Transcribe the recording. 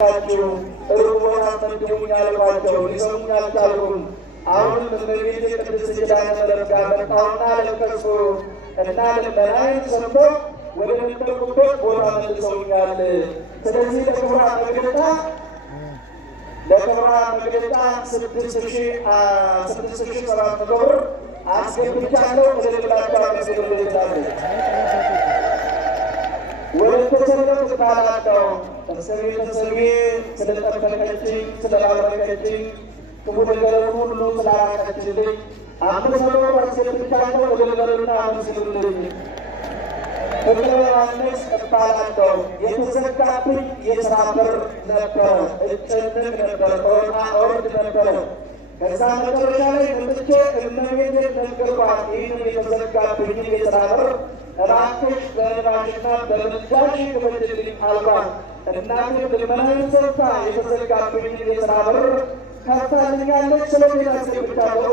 ርቦና ጠምቶኝ አልኳቸው፣ ሊሰሙኝ አልቻሉም። አሁንም እመቤቴ ቅድስት ኪዳነ ምሕረት ጋር መጣሁና ለቅሶ እና ልመናዬን ሰምተው ወደ ነበርኩበት ቦታ መልሰውኛል። ስለዚህ ለክብሯ መግለጫ 6,700 ብር አስገብቻለሁ። ስለሌላቸው አመስግኑልኝ። ወለተሰንበት እባላለሁ። ቤተሰቤ ስለጠበቀችኝ፣ ስለባረከችኝ፣ ክፉ ነገርን ሁሉ ስላራቀችልኝ 500 ብር አስገብቻለሁ። ወለበሉና አመስግኑልኝ። ፍቅረ ዮሐንስ እባላለሁ። የተዘጋብኝ የሥራ በር ነበረ፣ እጨነቅ ነበር፣ እወርድ ነበረ። ከዛ መጨረሻ ላይ መጥቼ እመቤቴን ነገርኳት። ይህን የተዘጋብኝን የሥራ በር እባክሽ በእንባሽና በምልጃሽ ክፈችልኝ አልኳት። እናቴም ልመናዬን ሰምታ የተዘጋብኝን የሥራ በር ከፍታልኛለች። ስለዚህ አስገብቻለሁ።